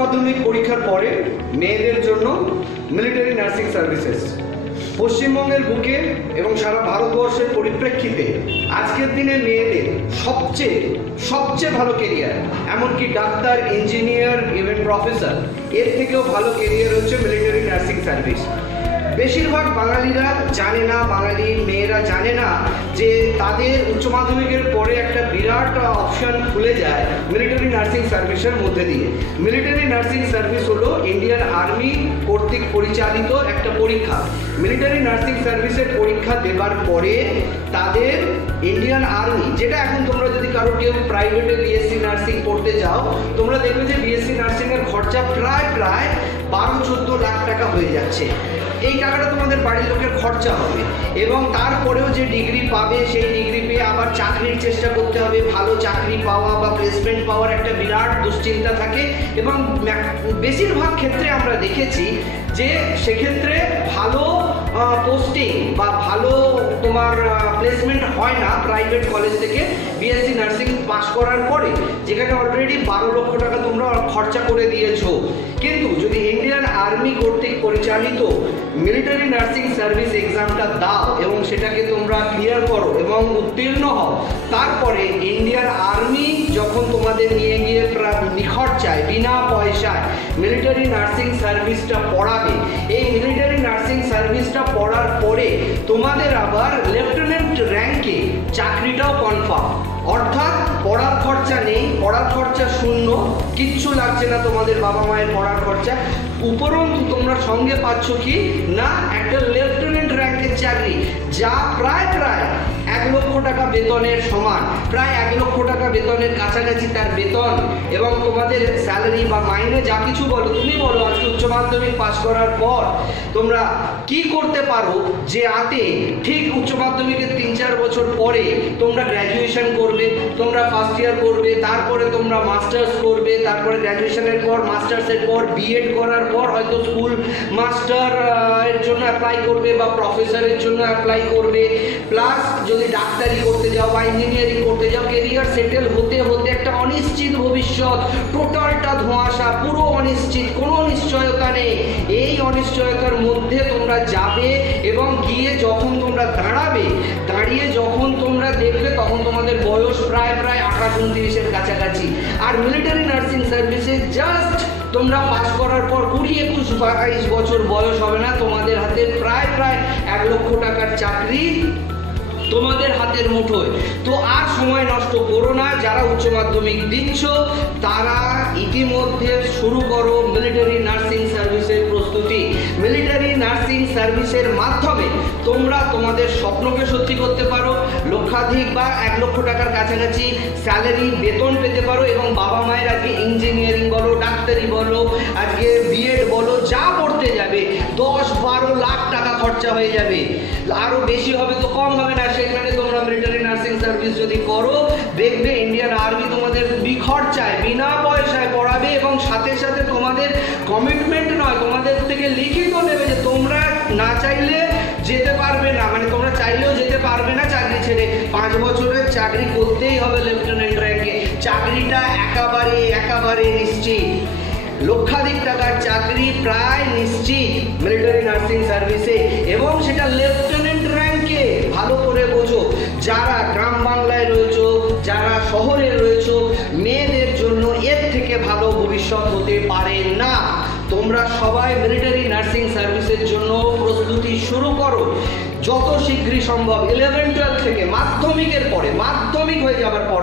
মাধ্যমিক পরীক্ষার পরে মেয়েদের জন্য মিলিটারি নার্সিং সার্ভিসেস পশ্চিমবঙ্গের বুকে এবং সারা ভারতবর্ষের পরিপ্রেক্ষিতে আজকের দিনে মেয়েদের সবচেয়ে ভালো কেরিয়ার, এমনকি ডাক্তার, ইঞ্জিনিয়ার, ইভেন প্রফেসর, এর থেকেও ভালো কেরিয়ার হচ্ছে মিলিটারি নার্সিং সার্ভিস। বেশিরভাগ বাঙালিরা জানে না, বাঙালি মেয়েরা জানে না যে তাদের উচ্চ মাধ্যমিকের পরে একটা বিরাট অপশন খুলে যায় মিলিটারি নার্সিং সার্ভিসের মধ্যে দিয়ে। মিলিটারি নার্সিং সার্ভিস হলো ইন্ডিয়ান আর্মি কর্তৃক পরিচালিত একটা পরীক্ষা। মিলিটারি নার্সিং সার্ভিসের পরীক্ষা দেবার পরে তাদের ইন্ডিয়ান আর্মি, যেটা এখন তোমরা যদি কেউ প্রাইভেটে বিএসসি নার্সিং পড়তে যাও, তোমরা দেখবে যে বিএসসি নার্সিংয়ের খরচা প্রায় 12-14 লাখ টাকা হয়ে যাচ্ছে। এই টাকাটা তোমাদের বাড়ির লোকের খরচা হবে এবং তারপরেও যে ডিগ্রি পাবে সেই ডিগ্রি পেয়ে আবার চাকরির চেষ্টা করতে হবে। ভালো চাকরি পাওয়া বা প্লেসমেন্ট পাওয়ার একটা বিরাট দুশ্চিন্তা থাকে এবং বেশিরভাগ ক্ষেত্রে আমরা দেখেছি যে সেক্ষেত্রে ভালো পোস্টিং বা ভালো তোমার প্লেসমেন্ট হয় না প্রাইভেট কলেজ থেকে বিএসসি নার্সিং পাস করার পরে, যেখানে অলরেডি 12 লক্ষ টাকা তোমরা খরচা করে দিয়েছো। কিন্তু যদি ইন্ডিয়ান আর্মি কর্তৃক পরিচালিত মিলিটারি নার্সিং সার্ভিস এক্সামটা দাও এবং সেটাকে তোমরা ক্লিয়ার করো এবং উত্তীর্ণ হও, তারপরে ইন্ডিয়ান আর্মি যখন তোমাদের নিয়ে গিয়ে নিখরচায় বিনা পয়সায় মিলিটারি নার্সিং সার্ভিসটা পড়াবে, এই মিলিটারি নার্সিং সার্ভিসটা পড়ার পরে তোমাদের আবার লেফটেন্যান্ট র্যাঙ্কে চাকরিটাও কনফার্ম। অর্থাৎ পড়ার খরচা নেই, পড়ার খরচা শূন্য, কিচ্ছু লাগছে না তোমাদের বাবা মায়ের পড়ার খরচা। উপরন্তু তোমরা সঙ্গে পাচ্ছ কি না, একটা লেফটেন্যান্ট র্যাঙ্কের চাকরি, যা প্রায় 1 লক্ষ টাকা বেতনের সমান, প্রায় 1 লক্ষ টাকা বেতনের কাছাকাছি তার বেতন। এবং তোমাদের স্যালারি বা মাইনে যা কিছু বলো, তুমি বলো আজকে উচ্চ মাধ্যমিক পাস করার পর তোমরা কি করতে পারো, যে আতে ঠিক উচ্চ মাধ্যমিকের 3-4 বছর পরে তোমরা গ্র্যাজুয়েশন করবে, তোমরা ফার্স্ট ইয়ার করবে, তারপরে তোমরা মাস্টার্স করবে, তারপরে গ্র্যাজুয়েশনের পর মাস্টার্সের পর বিএড করার পর হয়তো স্কুল মাস্টার এর জন্য অ্যাপ্লাই করবে বা প্রফেসরের জন্য অ্যাপ্লাই করবে। প্লাস যদি ডাক্তারি করতে যাও বা ইঞ্জিনিয়ারিং করতে যাও, কেরিয়ার সেটেল হতে হতে একটা অনিশ্চিত ভবিষ্যৎ, টোটালটা ধোঁয়াশা, পুরো অনিশ্চিত, কোনো নিশ্চয়তা নেই। এই অনিশ্চয়তার মধ্যে তোমরা যাবে এবং গিয়ে যখন তোমরা দাঁড়িয়ে যখন তোমরা দেখবে তখন তোমাদের বয়স প্রায় 28-29-এর কাছাকাছি। আর মিলিটারি নার্সিং সার্ভিসে জাস্ট তোমরা পাস করার পর 20-21-22 বছর বয়স হবে না, তোমাদের হাতে প্রায় 1 লক্ষ টাকার চাকরি তোমাদের হাতের মুঠোয়। তো আর সময় নষ্ট করো না, যারা উচ্চ মাধ্যমিক দিচ্ছ তারা ইতিমধ্যে শুরু করো মিলিটারি নার্সিং সার্ভিসের প্রস্তুতি। মিলিটারি নার্সিং সার্ভিসের মাধ্যমে তোমরা তোমাদের স্বপ্নকে সত্যি করতে পারো, লক্ষাধিক বা 1 লক্ষ টাকার কাছাকাছি স্যালারি বেতন পেতে পারো এবং বাবা মায়ের আজকে ইঞ্জিনিয়ারিং বলো, ডাক্তারি বলো, আজকে বিএড বলো, যা পড়তে যাবে 10-12 লাখ টাকা খরচা হয়ে যাবে। আরো বেশি হবে তো কম হবে না। সেখানে তোমরা মিলিটারি নার্সিং সার্ভিস যদি করো, দেখবে ইন্ডিয়ান আর্মি তোমাদের বিখরচায় বিনা পয়সায় পড়াবে এবং সাথে সাথে তোমাদের কমিটমেন্ট নয়, তোমাদের থেকে লিখিত নেবে যে তোমরা না চাইলে যেতে পারবে না, মানে তোমরা চাইলেও যেতে পারবে না চাকরি ছেড়ে। 5 বছরের চাকরি করতেই হবে লেফটেন্যান্ট র্যাঙ্কে। চাকরিটা একেবারে নিশ্চিত, লক্ষাধিক টাকার চাকরি প্রায় নিশ্চিত মিলিটারি নার্সিং সার্ভিসে, এবং সেটা লেফটেন্যান্ট র্যাঙ্কে। ভালো করে বোঝো, যারা গ্রাম বাংলায় রয়েছো, যারা শহরে রয়েছো, মেয়েদের জন্য এর থেকে ভালো ভবিষ্যৎ হতে পারে না। তোমরা সবাই মিলিটারি নার্সিং সার্ভিসের জন্য প্রস্তুতি শুরু করো যত শীঘ্রই সম্ভব। 11-12 থেকে মাধ্যমিক হয়ে যাওয়ার পর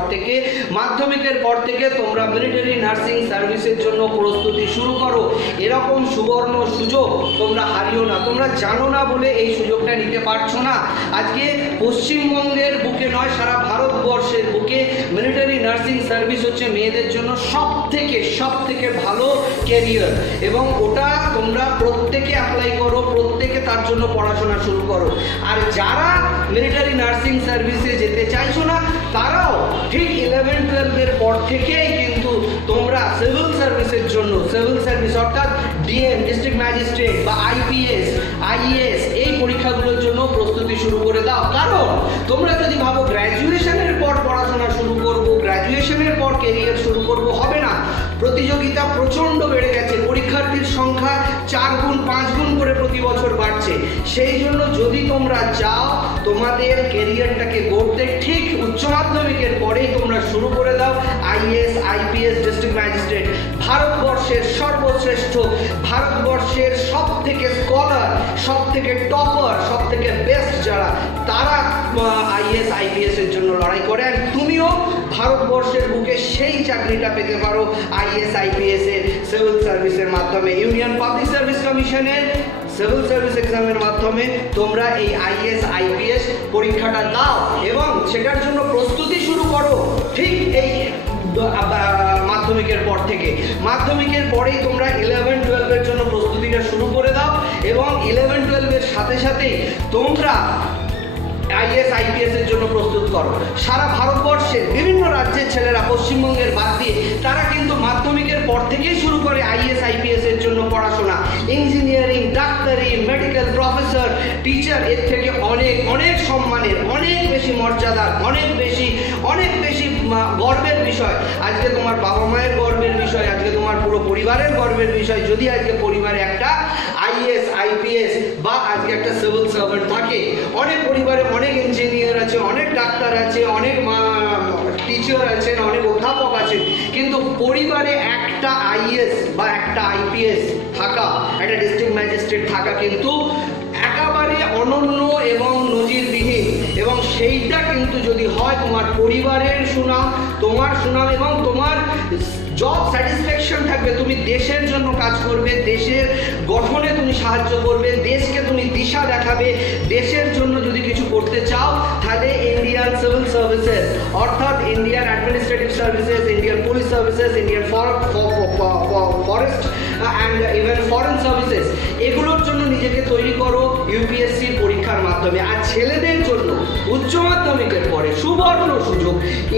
থেকে তোমরা মিলিটারি নার্সিং সার্ভিসের জন্য প্রস্তুতি শুরু করো। এরকম সুবর্ণ সুযোগ তোমরা হারিও না। তোমরা জানো না বলে এই সুযোগটা নিতে পারছো না। আজকে পশ্চিমবঙ্গের বুকে নয়, সারা ভারতবর্ষের বুকে মিলিটারি নার্সিং সার্ভিস হচ্ছে মেয়েদের জন্য সব থেকে ভালো ক্যারিয়ার, এবং ওটা তোমরা প্রত্যেকে অ্যাপ্লাই করো, প্রত্যেকে তার জন্য পড়াশোনা শুরু করো। আর যারা মিলিটারি নার্সিং সার্ভিসে যেতে চাইছো না, তারাও ঠিক 11-12 এর পর থেকেই কিন্তু তোমরা সিভিল সার্ভিসের জন্য, সিভিল সার্ভিস অর্থাৎ ডিএম, ডিস্ট্রিক্ট ম্যাজিস্ট্রেট বা আইপিএস, আইএএস, এই পরীক্ষাগুলোর জন্য প্রস্তুতি শুরু করে দাও। কারণ তোমরা যদি ভাবো গ্র্যাজুয়েশনের পর পড়াশোনা শুরু করবো, গ্র্যাজুয়েশন গ্র্যাজুয়েশনের পর কেরিয়ার শুরু করব হবে না। প্রতিযোগিতা প্রচণ্ড বেড়ে গেছে, পরীক্ষার্থীর সংখ্যা 4 গুণ 5 গুণ করে প্রতি বছর বাড়ছে। সেই জন্য যদি তোমরা চাও তোমাদের কেরিয়ারটাকে গড়তে, ঠিক উচ্চ মাধ্যমিকের পরেই তোমরা শুরু করে দাও আইএএস, আইপিএস, ডিস্ট্রিক্ট ম্যাজিস্ট্রেট। ভারতবর্ষের সর্বশ্রেষ্ঠ, ভারতবর্ষের সব থেকে স্কলার, সব থেকে টপার, সব থেকে বেস্ট যারা, তারা আইএএস আইপিএস এর জন্য লড়াই করে। আর তুমিও ভারতবর্ষের বুকে সেই চাকরিটা পেতে পারো আইএএস আইপিএস এর সিভিল সার্ভিসের মাধ্যমে। ইউনিয়ন পাবলিক সার্ভিস কমিশনের সিভিল সার্ভিস এক্সামের মাধ্যমে তোমরা এই আইএএস আইপিএস পরীক্ষাটা দাও এবং সেটার জন্য প্রস্তুতি শুরু করো ঠিক এই মাধ্যমিকের পর থেকে। মাধ্যমিকের পরেই তোমরা 11-12 এর জন্য প্রস্তুতিটা শুরু করে দাও এবং 11-12 এর সাথে সাথেই তোমরা আইএএস আইপিএস এর জন্য প্রস্তুত করো। সারা ভারতবর্ষের বিভিন্ন রাজ্যের ছেলেরা, পশ্চিমবঙ্গের বাদ দিয়ে, তারা কিন্তু মাধ্যমিকের পর থেকেই শুরু করে আইএএস আইপিএস এর জন্য পড়াশোনা। ইঞ্জিনিয়ারিং, ডাক্তারি, মেডিকেল, প্রফেসর, টিচার, এর থেকে অনেক অনেক সম্মানের, অনেক বেশি মর্যাদার, অনেক বেশি গর্বের বিষয়। আজকে তোমার বাবা মায়ের গর্বের বিষয়, আজকে তোমার পুরো পরিবারের গর্বের বিষয় যদি আজকে পরিবারে একটা আইএএস আইপিএস বা আজকে একটা সিভিল সার্ভেন্ট থাকে। অনেক পরিবারে অনেক ইঞ্জিনিয়ার আছে, অনেক ডাক্তার আছে, অনেক টিচার আছেন, অনেক অধ্যাপক আছেন, কিন্তু পরিবারে একটা আইএএস বা একটা আইপিএস থাকা, একটা ডিস্ট্রিক্ট ম্যাজিস্ট্রেট থাকা কিন্তু একেবারে অনন্য এবং নজিরবিহীন। এবং সেইটা কিন্তু যদি হয় তোমার পরিবারের সুনাম, তোমার সুনাম এবং তোমার জব স্যাটিসফ্যাকশন থাকবে, তুমি দেশের জন্য কাজ করবে, দেশের গঠনে তুমি সাহায্য করবে, দেশকে তুমি দিশা দেখাবে। দেশের জন্য যদি কিছু করতে চাও তাহলে ইন্ডিয়ান সিভিল সার্ভিসেস অর্থাৎ Indian administrative services, Indian police services, Indian forest and even foreign services, এগুলোর জন্য নিজেকে তৈরি করো ইউপিএসসি পরীক্ষার মাধ্যমে। আর ছেলেদের জন্য উচ্চ মাধ্যমিকের পরে সুবর্ণ সুযোগ,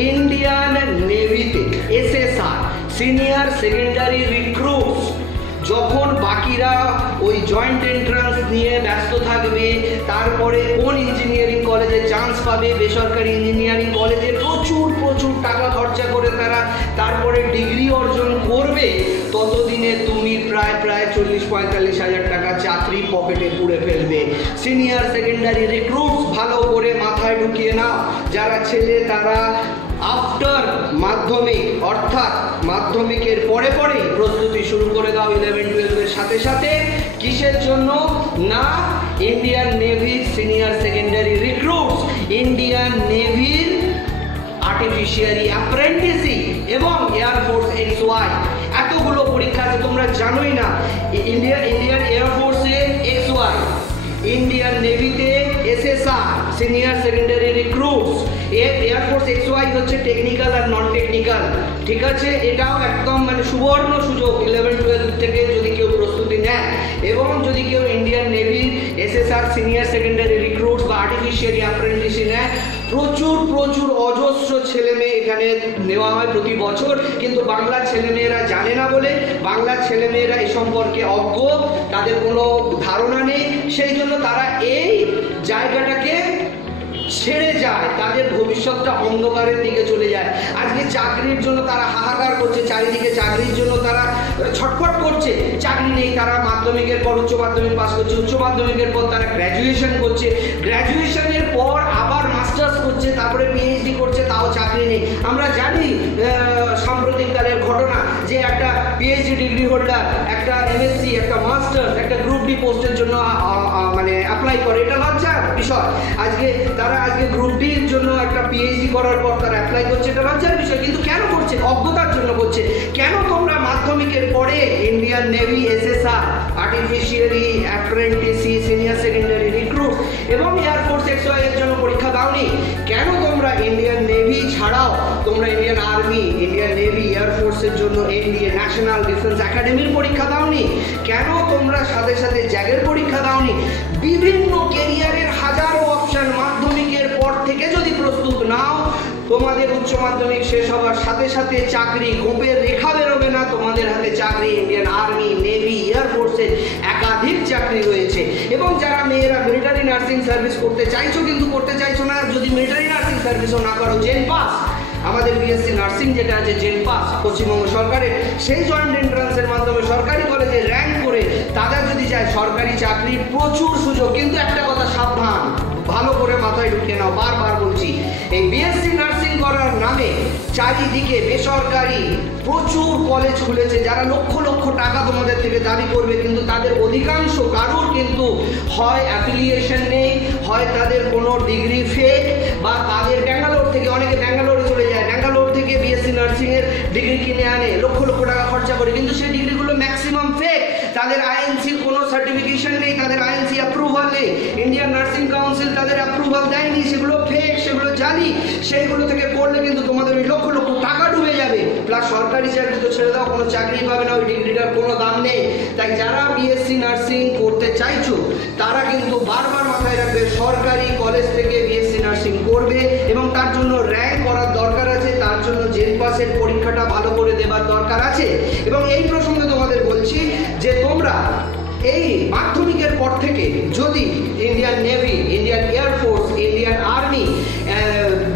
ইন্ডিয়ান নেভিতে এসএসআর সিনিয়র সেকেন্ডারি রিক্রুটস। যখন বাকিরা ওই জয়েন্ট এন্ট্রান্স নিয়ে ব্যস্ত থাকবে, তারপরে কোন ইঞ্জিনিয়ারিং কলেজে চান্স পাবে, বেসরকারি ইঞ্জিনিয়ারিং কলেজে প্রচুর প্রচুর টাকা খরচা করে তারপরে ডিগ্রি অর্জন করবে, ততদিনে তুমি প্রায় 40-45 হাজার টাকা চাকরি পকেটে পুড়ে ফেলবে। সিনিয়র সেকেন্ডারি রিক্রুটস ভালো করে মাথায় ঢুকিয়ে নাও। যারা ছেলে তারা আফটার মাধ্যমিক অর্থাৎ মাধ্যমিকের পরে প্রস্তুতি শুরু করে দাও 11-12 এর সাথে সাথে। কিসের জন্য না, ইন্ডিয়ান নেভির সিনিয়র সেকেন্ডারি রিক্রুটস, ইন্ডিয়ান নেভির আর্টিফিশিয়ারি অ্যাপ্রেন্টিসি এবং এয়ারফোর্স XY। এতগুলো পরীক্ষা আছে, তোমরা জানোই না। ইন্ডিয়ান এয়ারফোর্সে XY, ইন্ডিয়ান নেভিতে এসএসআর সিনিয়র সেকেন্ডারি রিক্রুটস, এয়ারফোর্স XY হচ্ছে টেকনিক্যাল আর নন টেকনিক্যাল, ঠিক আছে। এটাও একদম সুবর্ণ সুযোগ 11-12 থেকে যদি কেউ প্রস্তুতি নেয় এবং যদি কেউ ইন্ডিয়ান নেভির এসএসআর সিনিয়র সেকেন্ডারি রিক্রুটস বা আর্টিফিশিয়ারি অ্যাপ্রেন্টিসি নেয়। প্রচুর অজস্র ছেলে মেয়ে এখানে নেওয়া হয় প্রতি বছর, কিন্তু বাংলার ছেলেমেয়েরা জানে না বলে, বাংলার ছেলেমেয়েরা এ সম্পর্কে অজ্ঞ, তাদের কোনো ধারণা নেই, সেই জন্য তারা এই জায়গাটাকে ছেড়ে যায়, তাদের ভবিষ্যৎটা অন্ধকারের দিকে চলে যায়। আজকে চাকরির জন্য তারা হাহাকার করছে, চারিদিকে চাকরির জন্য তারা ছটফট করছে, চাকরি নেই। তারা মাধ্যমিকের পর উচ্চ মাধ্যমিক পাস করছে, উচ্চ মাধ্যমিকের পর তারা গ্র্যাজুয়েশন করছে, গ্র্যাজুয়েশনের পর আবার মাস্টার্স করছে, তারপরে পিএইচডি করছে, তাও চাকরি নেই। আমরা জানি সাম্প্রতিককালের ঘটনা যে একটা পিএইচডি ডিগ্রি হোল্ডার, একটা এমএসসি, একটা মাস্টার্স, একটা গ্রুপ ডি পোস্টের জন্য অ্যাপ্লাই করে, এটা লজ্জার বিষয়। আজকে গ্রুপ ডির জন্য একটা পিএইচডি করার পর তারা অ্যাপ্লাই করছে, এটা লজ্জার বিষয়। কিন্তু কেন করছে? অজ্ঞতার জন্য করছে। কেন তোমরা মাধ্যমিকের পরে Indian navy SSR artificer apprentice senior secondary recruit এবং এয়ারফোর্স XY এর জন্য পরীক্ষা দাওনি? কেন তোমরা ইন্ডিয়ান নেভি ছাড়াও তোমরা ইন্ডিয়ান আর্মি, ইন্ডিয়ান নেভি, এয়ারফোর্সের জন্য এনডিএ ন্যাশনাল ডিফেন্স একাডেমির পরীক্ষা দাওনি? কেন তোমরা সাথে সাথে জ্যাগের পরীক্ষা দাওনি? বিভিন্ন কেরিয়ারের হাজারো অপশন। মাধ্যমিকের পর থেকে যদি প্রস্তুত নাও, তোমাদের উচ্চ মাধ্যমিক শেষ হওয়ার সাথে সাথে চাকরি, গোপের রেখা বেরোবে না, তোমাদের হাতে চাকরি। ইন্ডিয়ান আর্মি, নেভি, এয়ারফোর্সের একাধিক চাকরি রয়েছে। এবং যারা মেয়েরা মিলিটারি নার্সিং সার্ভিস করতে চাইছো কিন্তু করতে চাইছো না, যদি মিলিটারি নার্সিং সার্ভিসও না করো, জেল পাস, আমাদের বিএসসি নার্সিং যেটা আছে জেন পাস পশ্চিমবঙ্গ সরকারের, সেই জয়েন্ট এন্ট্রান্সের মাধ্যমে সরকারি কলেজে র্যাঙ্ক করে তারা যদি যায় সরকারি চাকরির প্রচুর সুযোগ। কিন্তু একটা কথা সাবধান, ভালো করে মাথায় ঢুকিয়ে নাও, বারবার বলছি, এই বিএসসি নার্সিং করার নামে চারিদিকে বেসরকারি প্রচুর কলেজ খুলেছে, যারা লক্ষ লক্ষ টাকা তোমাদের থেকে দাবি করবে, কিন্তু তাদের অধিকাংশ কারোর কিন্তু হয় অ্যাফিলিয়েশন নেই, হয় তাদের কোনো ডিগ্রি ফেক, বা তাদের ব্যাঙ্গালোর থেকে, অনেকে ব্যাঙ্গালোরে চলে যায়, ব্যাঙ্গালোর থেকে বিএসসি নার্সিংয়ের ডিগ্রি কিনে আনে লক্ষ লক্ষ টাকা খরচা করে, কিন্তু সেই ডিগ্রিগুলো ম্যাক্সিমাম ফেক। তাদের আইএনসির কোনো সার্টিফিকেশন নেই, তাদের আইএনসি অ্যাপ্রুভাল নেই, ইন্ডিয়ান নার্সিং কাউন্সিল তাদের অ্যাপ্রুভাল দেয়নি, সেগুলো ফেক, সেগুলো জানি। সেইগুলো থেকে পড়লে কিন্তু তোমাদের ওই লক্ষ লক্ষ টাকা ডুবে যাবে, প্লাস সরকারি চাকরি তো ছেড়ে দাও, কোনো চাকরি পাবে না, ওই ডিগ্রিটার কোনো দাম নেই। তাই যারা বিএসসি নার্সিং করতে চাইছো তারা কিন্তু বারবার মাথায় রাখবে, সরকারি কলেজ থেকে বিএসসি নার্সিং করবে এবং তার জন্য র্যাঙ্ক করার দরকার আছে, তার জন্য জেন পাসের পরীক্ষাটা ভালো করে দেবার দরকার আছে। এবং এই প্রসঙ্গে তোমাদের বলছি যে তোমরা এই মাধ্যমিকের পর থেকে যদি Indian navy, Indian air force, Indian army,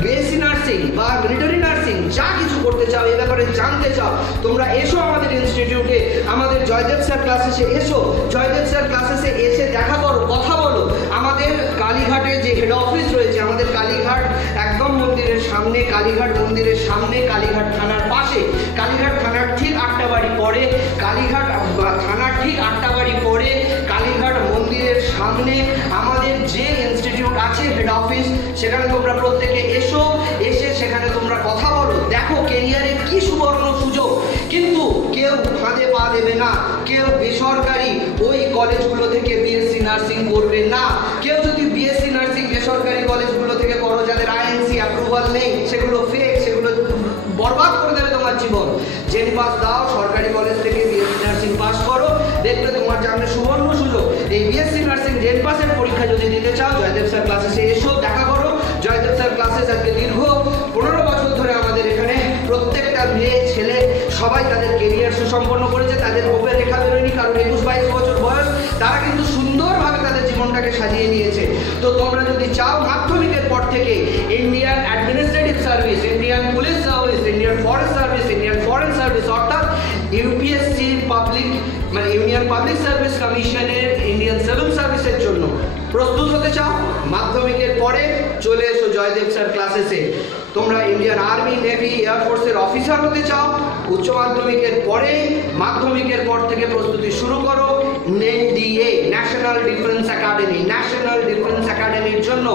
BSc nursing বা মিলিটারি নার্সিং যা কিছু করতে চাও, এ ব্যাপারে জানতে চাও, তোমরা এসো আমাদের ইনস্টিটিউটে, আমাদের জয়দেব স্যার ক্লাসেসে এসো, জয়দেব স্যার ক্লাসেসে এসে দেখা করো, কথা বলো। আমাদের কালীঘাটে যে হেড অফিস রয়েছে, আমাদের কালীঘাট একদম মন্দিরের সামনে, কালীঘাট মন্দিরের সামনে, কালীঘাট থানার পাশে, কালীঘাট থানার ঠিক 8টা বাড়ি পরে, কালীঘাট থানার ঠিক 8টা বাড়ি পরে, কালীঘাট মন্দিরের সামনে আমাদের যে ইনস্টিটিউট আছে হেড অফিস, সেখানে তোমরা প্রত্যেকে এসো, এসে সেখানে তোমরা কথা বলো, দেখো কেরিয়ারে কি সুবর্ণ সুযোগ। কিন্তু কেউ ফাঁদে পা দেবে না, কেউ বেসরকারি ওই কলেজগুলো থেকে বিএসসি নার্সিং করবে না। কেউ যদি বিএসসি নার্সিং বেসরকারি কলেজগুলো থেকে করো যাদের আইএনসি অ্যাপ্রুভাল নেই, সেগুলো ফেক, সেগুলো বরবাদ করে দেবে তোমার জীবন। জেন পাস দাও, সরকারি কলেজ থেকে বিএসসি নার্সিং পাস করো, দেখবে তোমার সামনে সুবর্ণ সুযোগ। এই বিএসসি নার্সিং জেন পাসের পরীক্ষা যদি দিতে চাও, জয়দেব স্যার ক্লাসেসে এসো, দেখা করো। জয়দেব স্যার ক্লাসেস আজকে দীর্ঘ 15 বছর ধরে আমাদের এখানে প্রত্যেকটা মেয়ে ছেলে সবাই তাদের কেরিয়ার সুসম্পন্ন করেছে, তাদের মুখে রেখা বেরোয়নি, কারণ 21-22 বছর বয়স, তারা কিন্তু সুন্দরভাবে তাদের জীবনটাকে সাজিয়ে নিয়েছে। তো তোমরা যদি চাও মাধ্যমিকের পর থেকে Indian administrative service, Indian police service, Indian forest service, Indian foreign service, অর্থাৎ ইউপিএসসি পাবলিক মানে ইউনিয়ন পাবলিক সার্ভিস কমিশনের ইন্ডিয়ান সিভিল সার্ভিসের জন্য প্রস্তুত হতে চাও, মাধ্যমিকের পরে চলে এসো জয়দেব স্যার ক্লাসেসে। তোমরা ইন্ডিয়ান আর্মি, নেভি, এয়ারফোর্সের অফিসার হতে চাও, উচ্চ মাধ্যমিকের পরে, মাধ্যমিকের পর থেকে প্রস্তুতি শুরু করো। NDA, national defence academy, national defence একাডেমির জন্য,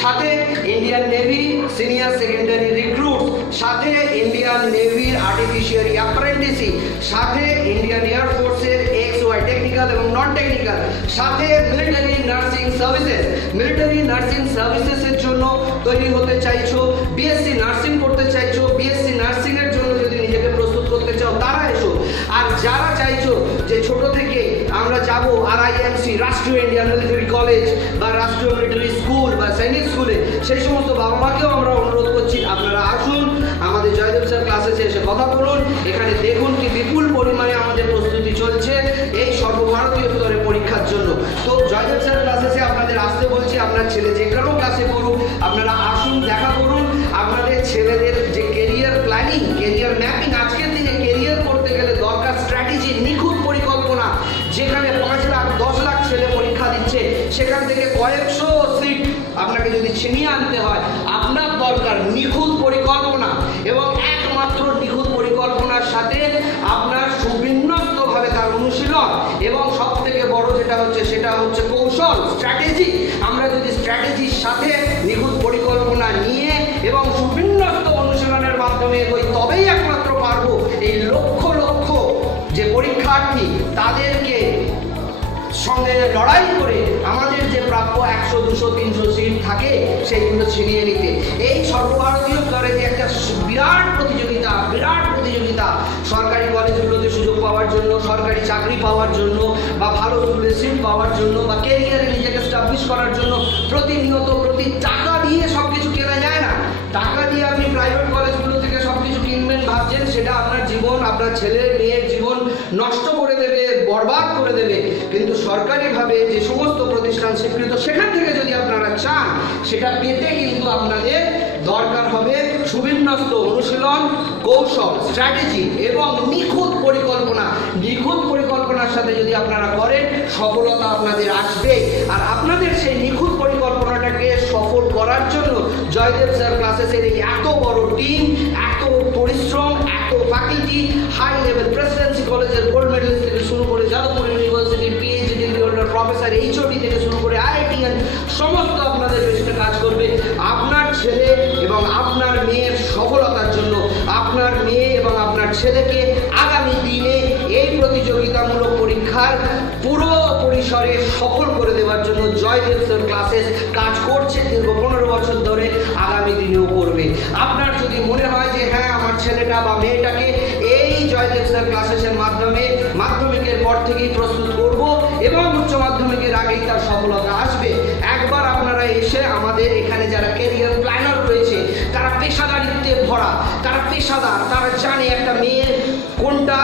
সাথে Indian navy senior secondary recruit, সাথে ইন্ডিয়ান নেভির আর্টিফিশিয়ারি অ্যাপ্রেন্টিসিপ, সাথে ইন্ডিয়ান এয়ারফোর্সের XY টেকনিক্যাল এবং নন টেকনিক্যাল, সাথে military nursing services. Military nursing সার্ভিসেসের জন্য তৈরি হতে চাইছো, বিএসসি নার্সিং করতে চাইছো, বিএসসি নার্সিং এর জন্য যদি নিজেকে প্রস্তুত করতে চাও তারা এসো। আর যারা চাইছো যে ছোট থেকে আমরা যাব RIMC, রাষ্ট্রীয় ইন্ডিয়ান মিলিটারি কলেজ বা রাষ্ট্রীয় মিলিটারি স্কুল বা সৈনিক স্কুলে, সেই সমস্ত বাবা মাকেও আমরা অনুরোধ করছি আপনারা আসুন, আমাদের জয়দেব স্যার ক্লাসেসে এসে কথা বলুন। এখানে দেখুন কি বিপুল পরিমাণে আমাদের প্রস্তুতি চলছে এই সর্বভারতীয় স্তরে পরীক্ষার জন্য। তো জয়দেব স্যার ক্লাসেসে আপনাদের আসতে বলছি, আপনার ছেলে যে কোনো ক্লাসে করুক, আপনারা আসুন, দেখা করুন। আপনাদের ছেলেদের যে কেরিয়ার প্ল্যানিং, কেরিয়ার ম্যাপিং, আজকের দিনে কেরিয়ার করতে গেলে দরকার স্ট্র্যাটেজি, নিখুঁত পরিকল্পনা। যেখানে 5 লাখ 10 লাখ ছেলে পরীক্ষা দিচ্ছে, সেখান থেকে কয়েকশো সিট আপনাকে যদি ছিনিয়ে আনতে হয়, আপনার দরকার নিখুঁত পরিকল্পনা, এবং একমাত্র নিখুঁত পরিকল্পনার সাথে আপনার সুবিন্যস্তভাবে তার অনুশীলন, এবং সব থেকে বড় যেটা হচ্ছে সেটা হচ্ছে কৌশল, স্ট্র্যাটেজি। আমরা যদি স্ট্র্যাটেজির সাথে নিখুঁত পরিকল্পনা নিয়ে এবং সুবিন্যস্ত অনুশীলনের মাধ্যমে এগোই, তবেই একমাত্র পারবো এই লক্ষ লক্ষ যে পরীক্ষার্থী তাদেরকে সঙ্গে লড়াই করে আমাদের যে প্রাপ্য 100, 200, 300 সিট থাকে সেইগুলো ছিনিয়ে নিতে। এই সর্বভারতীয় স্তরে যে একটা বিরাট প্রতিযোগিতা সরকারি কলেজগুলোতে সুযোগ পাওয়ার জন্য, সরকারি চাকরি পাওয়ার জন্য, বা ভালো স্কুলে সিট পাওয়ার জন্য, বা ক্যারিয়ারে নিজেকে স্টাবলিশ করার জন্য প্রতিনিয়ত টাকা দিয়ে সব কিছু কেনা যায় না। টাকা দিয়ে আপনি প্রাইভেট কলেজগুলো থেকে সব কিছু কিনবেন ভাবছেন, সেটা আপনার জীবন, আপনার ছেলে মেয়ের জীবন নষ্ট করে দেবে, বরবাদ করে দেবে, কিন্তু সরকারিভাবে যে সমস্ত প্রতিষ্ঠান স্বীকৃত সেখান থেকে যদি আপনারা চান সেটা পেতে কিন্তু আপনাদের দরকার হবে সুবিন্যস্ত অনুশীলন, কৌশল, স্ট্র্যাটেজি এবং নিখুঁত পরিকল্পনা। নিখুঁত পরিকল্পনার সাথে যদি আপনারা করেন সফলতা আপনাদের আসবে। আর আপনাদের সেই নিখুঁত পরিকল্পনাটাকে সফল করার জন্য জয়দেব স্যার ক্লাসেসের এই এত বড় টিম, এত পরিশ্রম, এত ফ্যাকাল্টি, হাই লেভেল প্রেসিডেন্সি কলেজের গোল্ড মেডেলিস্ট থেকে শুরু করে যাদবপুর ইউনিভার্সিটির PhD degree holder professor, HOD থেকে শুরু করে আইআইটিএন সমস্ত আপনাদের পেছনে কাজ করবে আপনার ছেলে এবং আপনার মেয়ের সফলতার জন্য। আপনার মেয়ে এবং আপনার ছেলেকে আগামী দিনে এই প্রতিযোগিতামূলক পরীক্ষার পুরো পরিসরে সফল করে দেওয়ার জন্য জয়দেব স্যার ক্লাসেস কাজ করছে দীর্ঘ 15 বছর ধরে, আগামী দিনেও করবে। আপনার যদি মনে হয় যে হ্যাঁ আমার ছেলেটা বা মেয়েটাকে এই জয়দেব স্যার ক্লাসেসের মাধ্যমে মাধ্যমিকের পর থেকেই প্রস্তুত করব এবং উচ্চ মাধ্যমিকের আগেই তার সফলতা আসবে, একবার আপনারা এসে আমাদের এখানে যারা ক্যারিয়ার প্ল্যানার রয়েছে তারা পেশাদারিত্বে ভরা, তারা পেশাদার, তারা জানে একটা মেয়ের কোনটা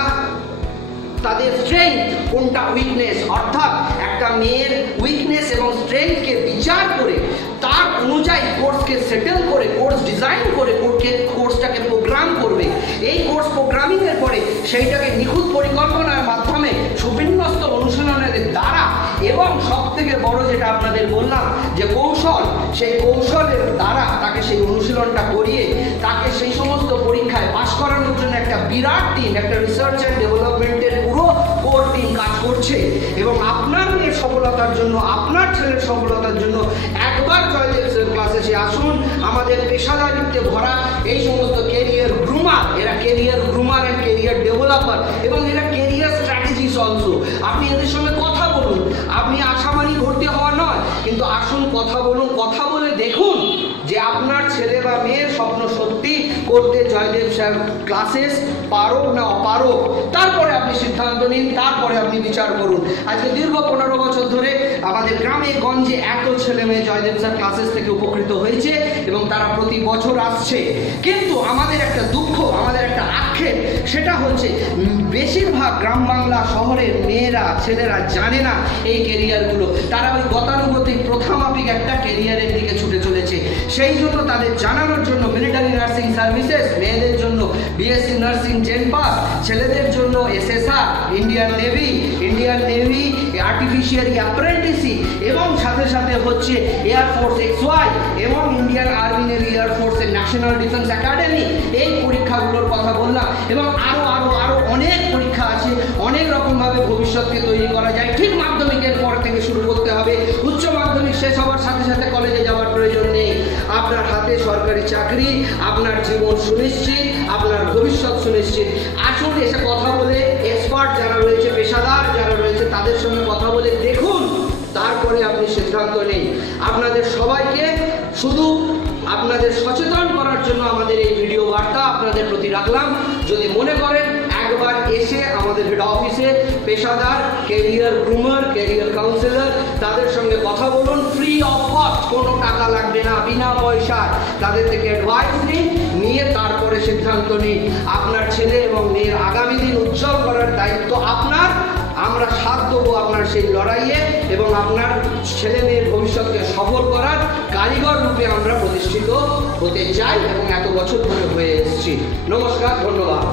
তাদের স্ট্রেংথ, কোনটা উইকনেস, অর্থাৎ একটা মেয়ের উইকনেস এবং স্ট্রেংথকে বিচার করে তার অনুযায়ী কোর্সকে সেটেল করে, কোর্স ডিজাইন করে কোর্সটাকে প্রোগ্রাম করবে। এই কোর্স প্রোগ্রামিংয়ের পরে সেইটাকে নিখুঁত পরিকল্পনার মাধ্যমে সুবিন্যস্ত অনুশীলনের দ্বারা এবং সব থেকে বড় যেটা আপনাদের বললাম যে কৌশল, সেই কৌশলের দ্বারা তাকে সেই অনুশীলনটা করিয়ে তাকে সেই সমস্ত পরীক্ষায় পাশ করানোর জন্য একটা বিরাট টিম, একটা রিসার্চ অ্যান্ড ডেভেলপমেন্টের পুরো কোর টিম কাজ করছে। এবং আপনার মেয়ের সফলতার জন্য, আপনার ছেলের সফলতার জন্য একবার জয়দেব স্যার ক্লাসে আসুন। আমাদের পেশাদারিত্বে ভরা এই সমস্ত ক্যারিয়ার গ্রুমার, এরা career groomer and career developer এবং এরা ক্যারিয়ার স্ট্র্যাটেজিস অলসো। আপনি এদের সঙ্গে কথা বলুন, আপনি আশামানি ভর্তি হওয়া নয়, কিন্তু আসুন কথা বলুন, কথা বলে দেখুন যে আপনার ছেলে বা মেয়ের স্বপ্ন সত্যি করতে জয়দেব স্যার ক্লাসেস পারো না অপারো, তারপরে আপনি সিদ্ধান্ত নিন, তারপরে আপনি বিচার করুন। আজকে দীর্ঘ 15 বছর ধরে আমাদের গ্রামে গঞ্জে এত ছেলে মেয়ে জয়দেব স্যার ক্লাসেস থেকে উপকৃত হয়েছে এবং তারা প্রতি বছর আসছে। কিন্তু আমাদের একটা দুঃখ, আমাদের একটা আক্ষেপ, সেটা হচ্ছে বেশিরভাগ গ্রাম বাংলা শহরের মেয়েরা, ছেলেরা জানে না এই ক্যারিয়ারগুলো। তারা ওই গতানুগতিক প্রথামাফিক একটা ক্যারিয়ারের দিকে ছুটে চলেছে। সেই জন্য তাদের জানানোর জন্য মিলিটারি নার্সিং সার্ভিসেস, মেয়েদের জন্য বিএসসি নার্সিং জেনপাস, ছেলেদের জন্য SSR, Indian navy artificial apprentice এবং সাথে সাথে হচ্ছে এয়ারফোর্স XY এবং ইন্ডিয়ান আর্মি নেভি এয়ারফোর্সের ন্যাশনাল ডিফেন্স একাডেমি, এই পরীক্ষাগুলোর কথা বললাম। এবং আরও আরও আরও অনেক পরীক্ষা আছে, অনেক রকমভাবে ভবিষ্যৎকে তৈরি করা যায়। ঠিক মাধ্যমিকের পর থেকে শুরু করতে হবে, উচ্চ মাধ্যমিক শেষ হওয়ার সাথে সাথে কলেজে যাওয়ার প্রয়োজন নেই। আপনার হাতে সরকারি চাকরি, আপনার জীবন সুনিশ্চিত, আপনার ভবিষ্যৎ সুনিশ্চিত। আসুন এসে কথা বলে, এক্সপার্ট যারা রয়েছে, পেশাদার যারা রয়েছে তাদের সঙ্গে কথা বলে দেখুন, তারপরে আপনি সিদ্ধান্ত নিন। আপনাদের সবাইকে শুধু আপনাদের সচেতন করার জন্য আমাদের এই ভিডিও বার্তা আপনাদের প্রতি রাখলাম। যদি মনে করেন একবার এসে আমাদের হেড অফিসে পেশাদার ক্যারিয়ার গ্রুমার, ক্যারিয়ার কাউন্সিলর তাদের সঙ্গে কথা বলুন, ফ্রি অফ কস্ট, কোনো টাকা লাগবে না, বিনা পয়সায় তাদের থেকে অ্যাডভাইস নিয়ে তারপরে সিদ্ধান্ত নিন। আপনার ছেলে এবং মেয়ের আগামী দিন উজ্জ্বল করার দায়িত্ব আপনার। আমরা সাথ দেবো আপনার সেই লড়াইয়ে এবং আপনার ছেলে মেয়ের ভবিষ্যৎকে সফল করার কারিগর রূপে আমরা প্রতিষ্ঠিত হতে চাই এবং এত বছর ধরে হয়ে এসেছি। নমস্কার, ধন্যবাদ।